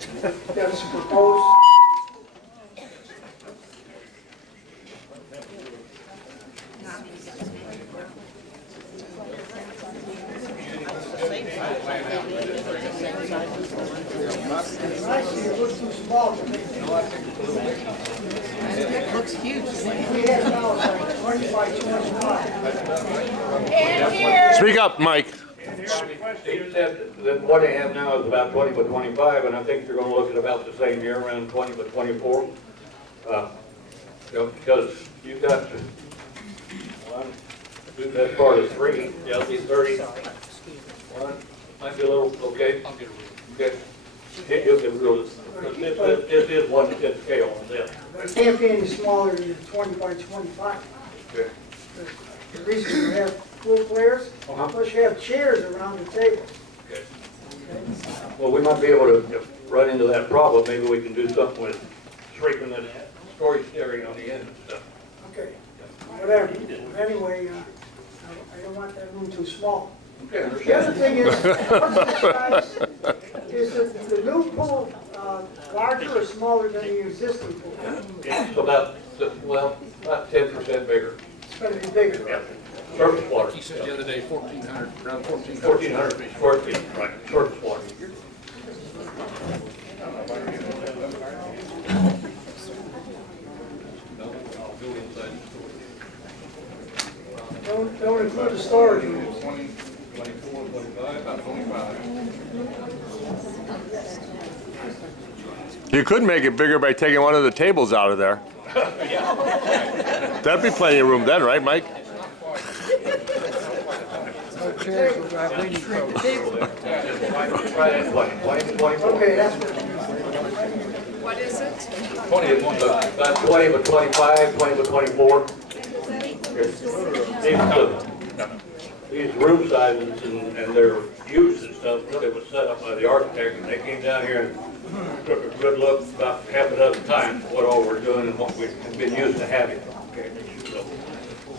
That is proposed. Nicely, it looks too small to me. It looks huge. We have now like 20 by 25. Speak up, Mike. He said that what they have now is about 20 by 25, and I think they're gonna look at about the same here, around 20 by 24. Because you've got one, two, that's part of three, yeah, it'll be 30. One, might be a little, okay? Okay. This is one that gets scale on this. It can't be any smaller than 20 by 25. Okay. The reason you have pool players, plus you have chairs around the table. Okay. Well, we might be able to run into that problem. Maybe we can do something with shrinking the storage area on the end and stuff. Okay, whatever. Anyway, I don't want that room too small. Okay, The other thing is, is the new pool larger or smaller than the existing pool? It's about, well, about 10% bigger. It's going to be bigger. Yeah. Surface water. He said the other day 1,400, around 1,400. 1,400 square feet, right, surface water. I'll go inside the store. Don't include the storage rooms. 20, 24, 25, about 25. You could make it bigger by taking one of the tables out of there. That'd be plenty of room then, right, Mike? Okay, Right at 20, 24. okay, that's what. What is it? 20, about 20 by 25, 20 by 24. These room sizes and their use and stuff really was set up by the architect, and they came down here and took a good look about half a dozen times what all we're doing and what we've been used to having. Okay, so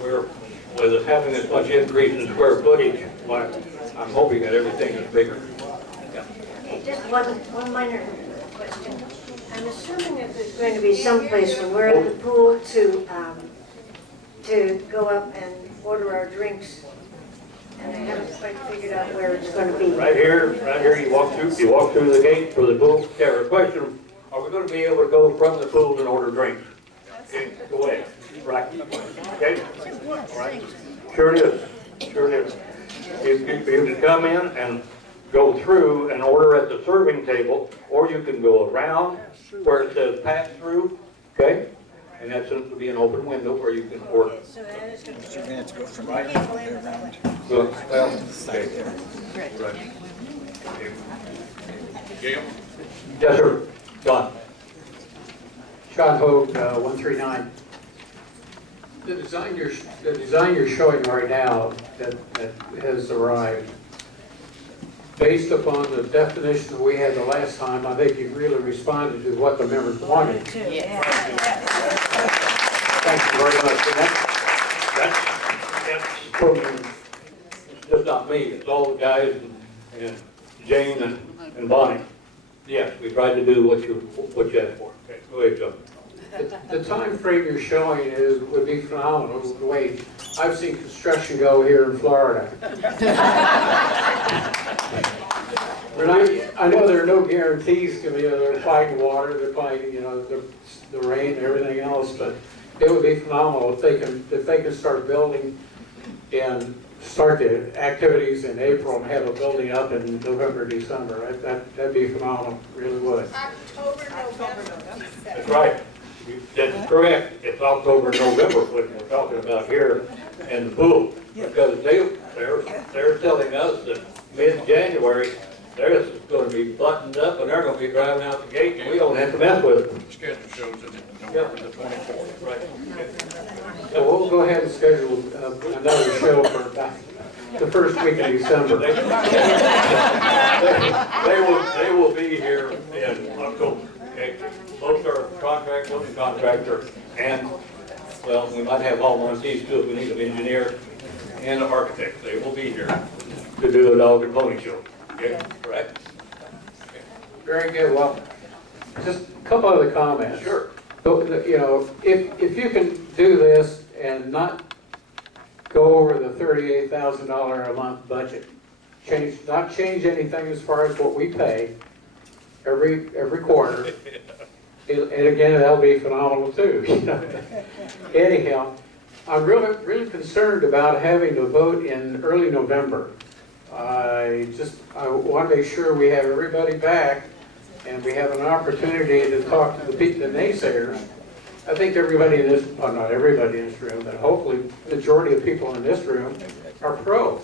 we're, with us having this much increase in square footage, I'm hoping that everything is bigger. Yeah. Okay, just one minor question. I'm assuming that there's going to be some place when we're at the pool to go up and order our drinks. And I haven't quite figured out where it's going to be. Right here, you walk through the gate for the pool. Yeah, the question, are we going to be able to go from the pool and order drinks? Okay, go ahead. Right. Okay? All right. Sure it is. Sure it is. You can come in and go through and order at the serving table, or you can go around where it says pass through, okay? And that's going to be an open window where you can order. So that is going to be. You're going to have to go from Right. there around. Well, okay. Right. Gail? Yes, sir. John. John Hogue, 139. The design you're showing right now that has arrived, based upon the definition that we had the last time, I think you really responded to what the members wanted. Thank you very much. That's from, it's just not me, it's all the guys and Jane and Bonnie. Yes, we tried to do what you asked for. Okay, go ahead, John. The time frame you're showing would be phenomenal. The way I've seen construction go here in Florida. But I know there are no guarantees. They're fighting water, they're fighting, the rain and everything else. But it would be phenomenal if they can start building and start the activities in April and have a building up in November, December. That'd be phenomenal. Really would. October, November. That's right. That's correct. It's October, November, what we're talking about here in the pool. Because they're telling us that mid-January, they're just going to be buttoned up and they're going to be driving out the gate and we don't have to mess with them. The schedule shows it November the 24th. Right. So we'll go ahead and schedule another show for the first week of December. They will be here in October. Okay, both are building contractor, and, well, we might have all one of these too if we need an engineer and an architect. They will be here to do a dog and pony show. Okay, correct? Very good. Well, just a couple other comments. Sure. You know, if you can do this and not go over the $38,000 a month budget, not change anything as far as what we pay every quarter, and again, that'll be phenomenal too. You know? Anyhow, I'm really concerned about having to vote in early November. I want to make sure we have everybody back and we have an opportunity to talk to the naysayers. I think everybody in this, well, not everybody in this room, but hopefully the majority of people in this room are pro.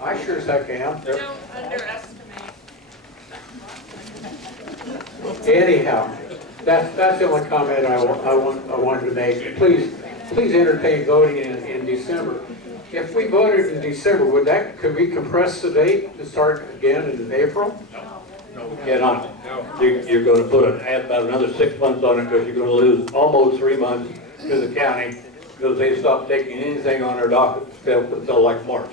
I sure as heck am. Don't underestimate. Anyhow, that's the only comment I wanted to make. Please entertain voting in December. If we voted in December, could we compress the date to start again in April? No, we cannot. You're going to add about another 6 months on it because you're going to lose almost 3 months to the county because they stopped taking anything on their docket until like March.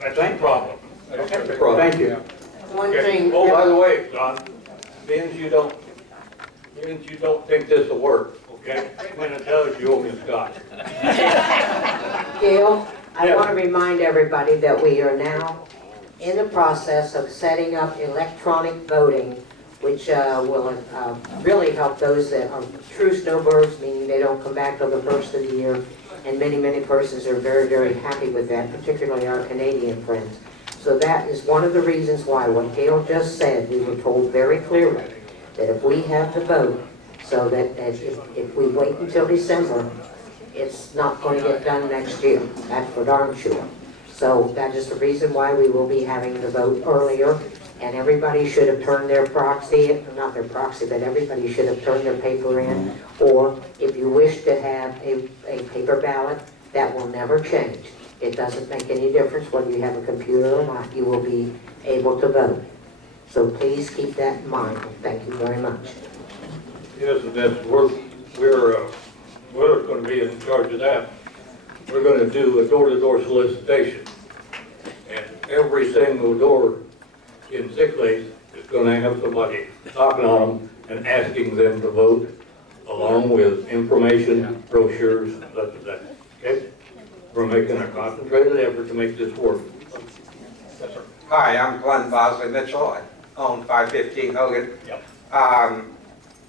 That's the problem. That's the problem. Thank you. One Okay. thing. Oh, by the way, Don, since you don't think this will work, okay? When it does, you owe me a scotch. Gail, I Yeah. want to remind everybody that we are now in the process of setting up electronic voting, which will really help those that are true snowbirds, meaning they don't come back till the first of the year. And many, many persons are very, very happy with that, particularly our Canadian friends. So that is one of the reasons why, what Gail just said, we were told very clearly that if we have the vote, so that if we wait until December, it's not going to get done next year. That's for darn sure. So that is the reason why we will be having the vote earlier. And everybody should have turned their proxy, not their proxy, but everybody should have turned their paper in. Or if you wish to have a paper ballot, that will never change. It doesn't make any difference whether you have a computer or not. You will be able to vote. So please keep that in mind. Thank you very much. Yes, and we're going to be in charge of that. We're going to do a door-to-door solicitation. And every single door in Sick Lakes is going to have somebody knocking on them and asking them to vote, along with information, brochures, such as that. Okay? We're making a concentrated effort to make this work. Yes, sir. Hi, I'm Glenn Bosley Mitchell. I own 515 Hogan. Yep.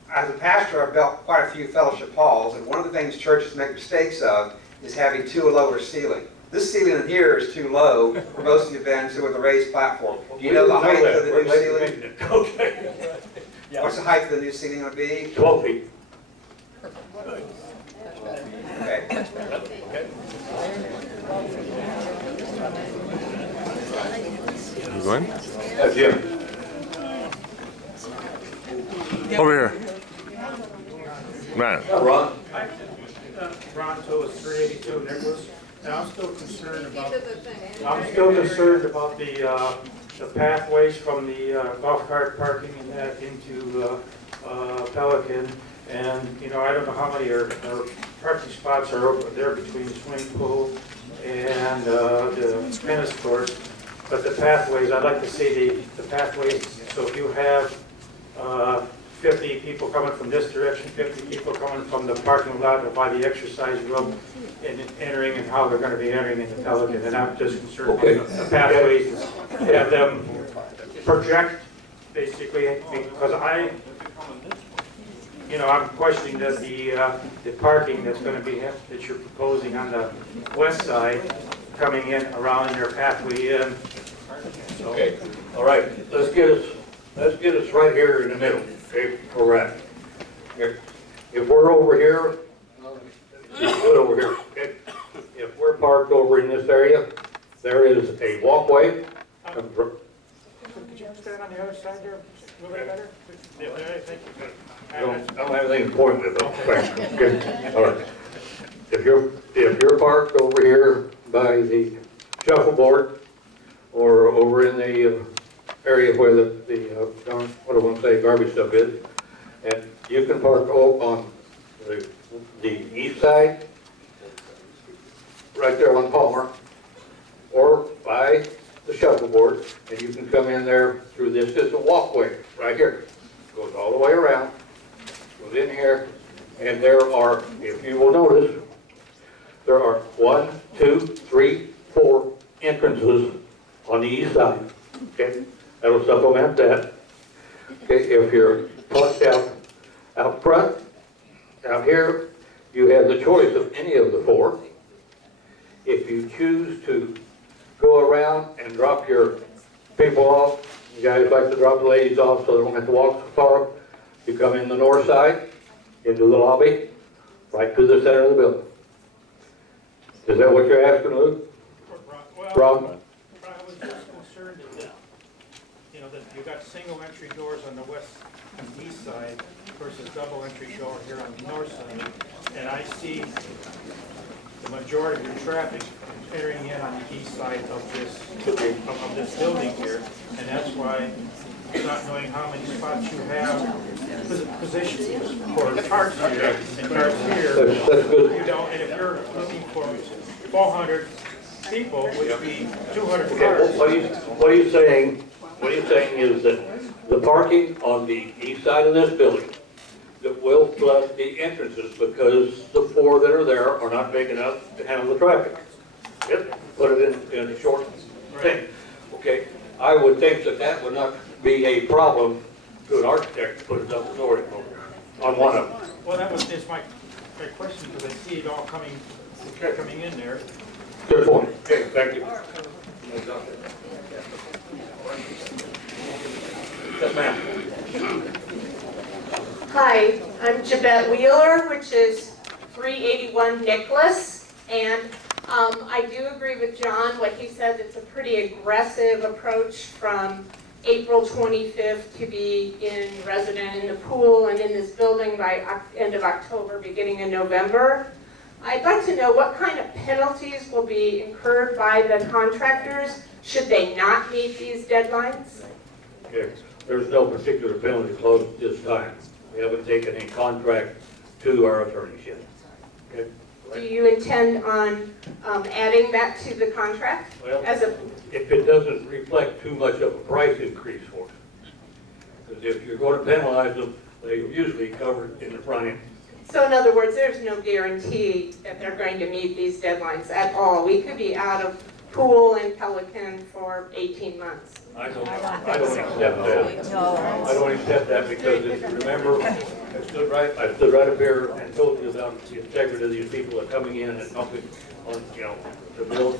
As a pastor, I've built quite a few fellowship halls, and one of the things churches make mistakes of is having too lower ceiling. This ceiling in here is too low for most of the events with a raised platform. Do you know the height of the new ceiling? Okay. What's the height of the new ceiling going to be? 12 feet. Okay. You going? That's Jim. Over here. Man. Ron? Toronto is 382 Nicholas, and I'm still concerned about, Into the thing. the pathways from the golf cart parking and that into Pelican. And, you know, I don't know how many parking spots are over there between the swimming pool and the tennis courts. But the pathways, I'd like to see the pathways, so if you have 50 people coming from this direction, 50 people coming from the parking lot or by the exercise room and entering, and how they're going to be entering into Pelican. And I'm just concerned Okay. about the pathways, have them project, basically, because I'm questioning that the parking that's going to be, that you're proposing on the west side, coming in around their pathway in. So, Okay, all right, let's get us right here in the middle, okay, where we're at. If we're over here, it's good over here, okay? If we're parked over in this area, there is a walkway. Could you stand on the other side there, a little bit better? Yeah, thank you. I don't have anything to point with, though. Okay, all right. If you're parked over here by the shuffleboard, or over in the area where the what do I want to say, garbage stuff is, and you can park on the east side, right there on Palmer, or by the shuffleboard, and you can come in there through this. It's a walkway right here. Goes all the way around, goes in here, and there are, if you will notice, there are 1, 2, 3, 4 entrances on the east side. Okay, that'll supplement that. Okay, if you're parked out front, out here, you have the choice of any of the 4. If you choose to go around and drop your people off, you guys like to drop the ladies off so they don't have to walk so far, you come in the north side, into the lobby, right to the center of the building. Is that what you're asking, Luke? Well, Rob? I was just concerned that, you know, that you got single entry doors on the west and east side versus double entry door here on the north side. And I see the majority of your traffic entering in on the east side of this building here. And that's why, not knowing how many spots you have positions for cars here and cars here. That's good. You know, and if you're looking for 400 people, which would be 200 Okay, cars. what he's saying is that the parking on the east side of this building that will flood the entrances because the 4 that are there are not big enough to handle the traffic. Yep, put it in a short thing. Okay, I would think that would not be a problem to an architect to put a double story on one of them. Well, is my question, because I see it all coming in there. Good point. Okay, thank you. Yes, ma'am. Hi, I'm Jabette Wheeler, which is 381 Nicholas, and I do agree with John, what he said, it's a pretty aggressive approach from April 25th to be resident in the pool and in this building by end of October, beginning of November. I'd like to know what kind of penalties will be incurred by the contractors should they not meet these deadlines? Okay, there's no particular penalty closed at this time. We haven't taken a contract to our attorneys yet. Okay? Do you intend on adding that to the contract? Well, As a, if it doesn't reflect too much of a price increase for us. Because if you're going to penalize them, they're usually covered in the front end. so in other words, there's no guarantee that they're going to meet these deadlines at all. We could be out of pool and Pelican for 18 months. I don't accept that. I don't accept that because if you remember, I stood right up here and told you about the integrity of these people that are coming in and helping on, you know, to build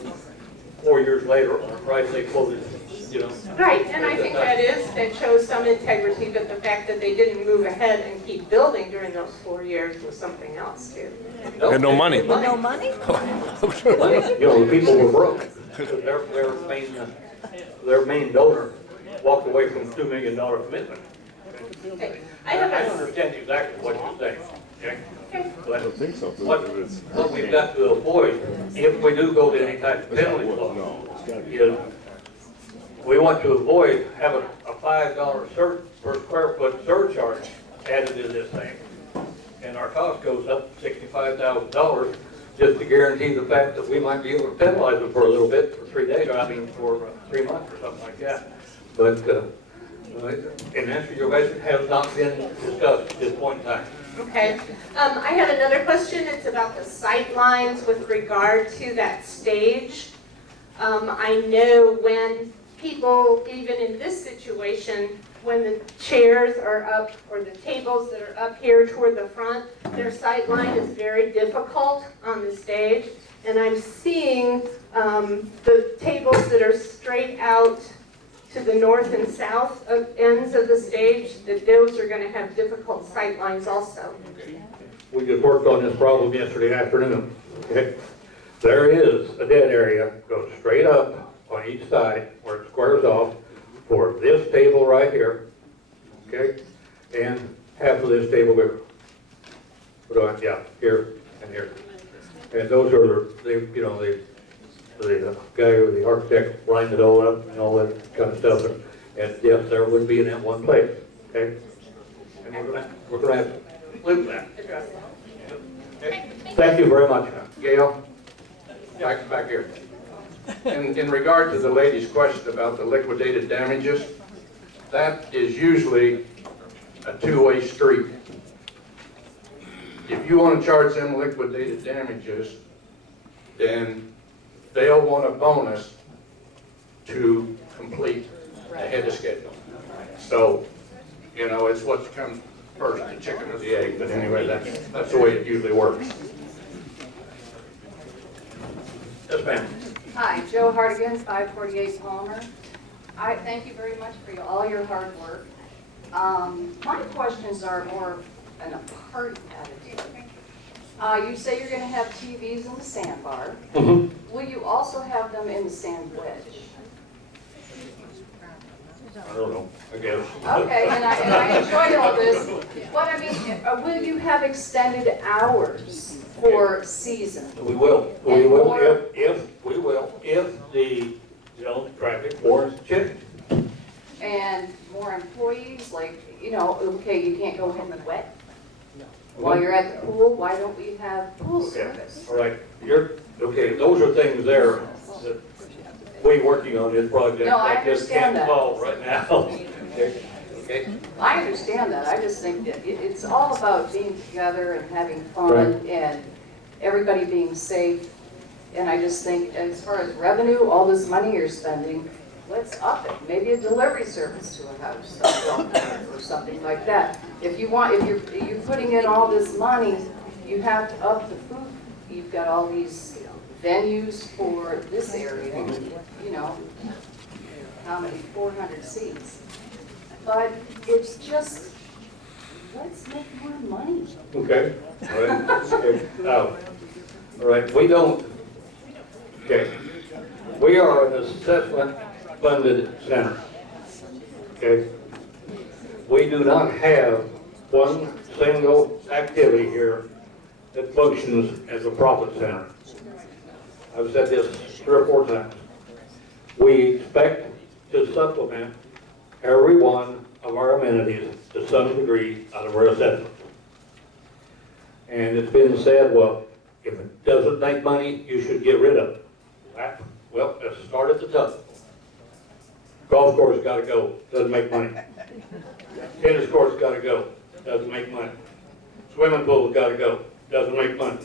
4 years later on a price they quoted, you know. Right, and I think that shows some integrity, but the fact that they didn't move ahead and keep building during those 4 years was something else too. Had no money. No money? You know, the people were broke. Their main donor walked away from a $2 million commitment. Okay. I understand exactly what you're saying, okay? Okay. But what we've got to avoid, if we do go to any type of penalty law, is we want to avoid having a $5 per square foot surcharge added to this thing. And our cost goes up $65,000 just to guarantee the fact that we might be able to penalize them for a little bit for 3 days, or I mean for 3 months or something like that. But in answer to your question, has not been discussed at this point in time. Okay. I had another question. It's about the sight lines with regard to that stage. I know when people, even in this situation, when the chairs are up or the tables that are up here toward the front, their sight line is very difficult on the stage. And I'm seeing the tables that are straight out to the north and south ends of the stage, that those are going to have difficult sight lines also. We just worked on this problem yesterday afternoon, okay? There is a dead area, goes straight up on each side where it squares off for this table right here, okay? And half of this table here. Yeah, here and here. And those are, the guy or the architect lined it all up and all that kind of stuff. And yes, there would be in that one place, okay? And we're gonna have to live with that. Okay. Thank you very much. Gail, back here. in regard to the lady's question about the liquidated damages, that is usually a two-way street. If you want to charge them liquidated damages, then they'll want a bonus to complete ahead of schedule. So, you know, it's what comes first, the chicken or the egg, but anyway, that's the way it usually works. Yes, ma'am. Hi, Joe Hartigan, 548 Palmer. I thank you very much for all your hard work. My questions are more in a party attitude. You say you're going to have TVs in the sandbar. Mm-hmm. Will you also have them in the sand wedge? I don't know, I guess. Okay, and I enjoy all this. But I mean, will you have extended hours for season? We will, if the, you know, traffic warrants change. And more employees, like, you know, okay, you can't go in the wet while you're at the pool, why don't we have pool service? All right, those are things there that we working on this project. No, I just understand can't that. solve right now. Okay. I understand that, I just think that it's all about being together and having fun and everybody being safe. And I just think as far as revenue, all this money you're spending, let's up it. Maybe a delivery service to a house or something like that. If you're putting in all this money, you have to up the food. You've got all these venues for this area, you know, how many, 400 seats. But it's just, let's make more money. Okay, all right, okay, now, all right, we don't, okay, we are an assessment-funded center, okay? We do not have one single activity here that functions as a profit center. I've said this 3 or 4 times. We expect to supplement every one of our amenities to some degree out of our assessment. And it's been said, well, if it doesn't make money, you should get rid of it. Well, let's start at the top. Golf course got to go, doesn't make money. Tennis court's got to go, doesn't make money. Swimming pool's got to go, doesn't make money.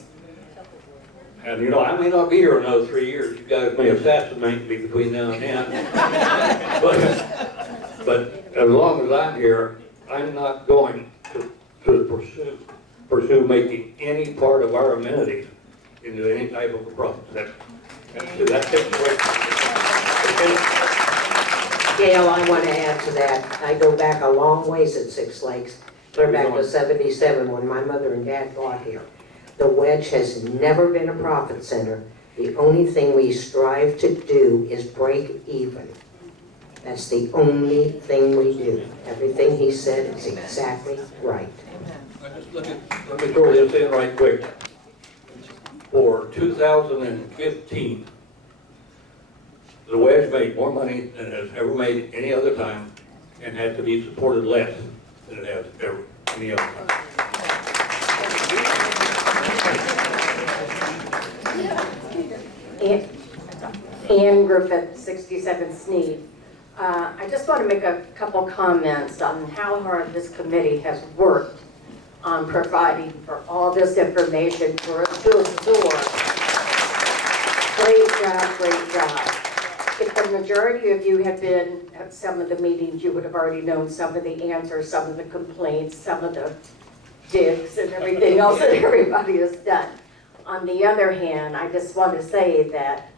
And you know, I may not be here another 3 years. You guys may assassinate me between now and then. But as long as I'm here, I'm not going to pursue making any part of our amenities into any type of a profit. That's it. Gail, I want to add to that. I go back a long ways at Six Lakes, clear back to '77 when my mother and dad got here. The Wedge has never been a profit center. The only thing we strive to do is break even. That's the only thing we do. Everything he said is exactly right. Let me throw this in right quick. For 2015, the Wedge made more money than it has ever made any other time and had to be supported less than it has ever any other time. Ann Griffith, 67 Sneed. I just want to make a couple comments on how hard this committee has worked on providing for all this information for us to absorb. Great job, great job. If the majority of you have been at some of the meetings, you would have already known some of the answers, some of the complaints, some of the digs and everything else that everybody has done. On the other hand, I just want to say that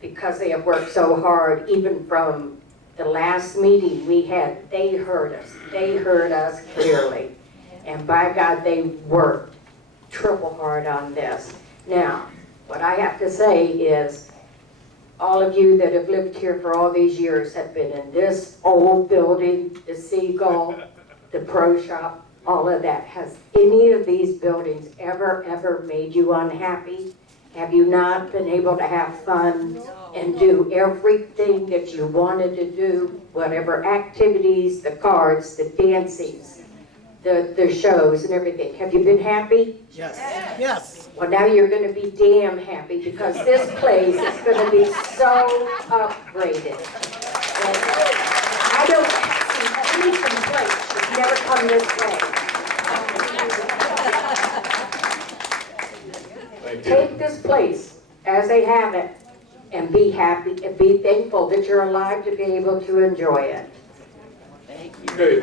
because they have worked so hard, even from the last meeting we had, they heard us clearly. And by God, they worked triple hard on this. Now, what I have to say is, all of you that have lived here for all these years have been in this old building, the Seagull, the Pro Shop, all of that. Has any of these buildings ever made you unhappy? Have you not been able to have fun and do everything that you wanted to do? Whatever activities, the cards, the dancings, the shows and everything. Have you been happy? Yes. Yes. Well, now you're gonna be damn happy because this place is gonna be so upgraded. And I don't see any complaints, it's never come this way. Thank you. Take this place as they have it and be happy and be thankful that you're alive to be able to enjoy it. Okay,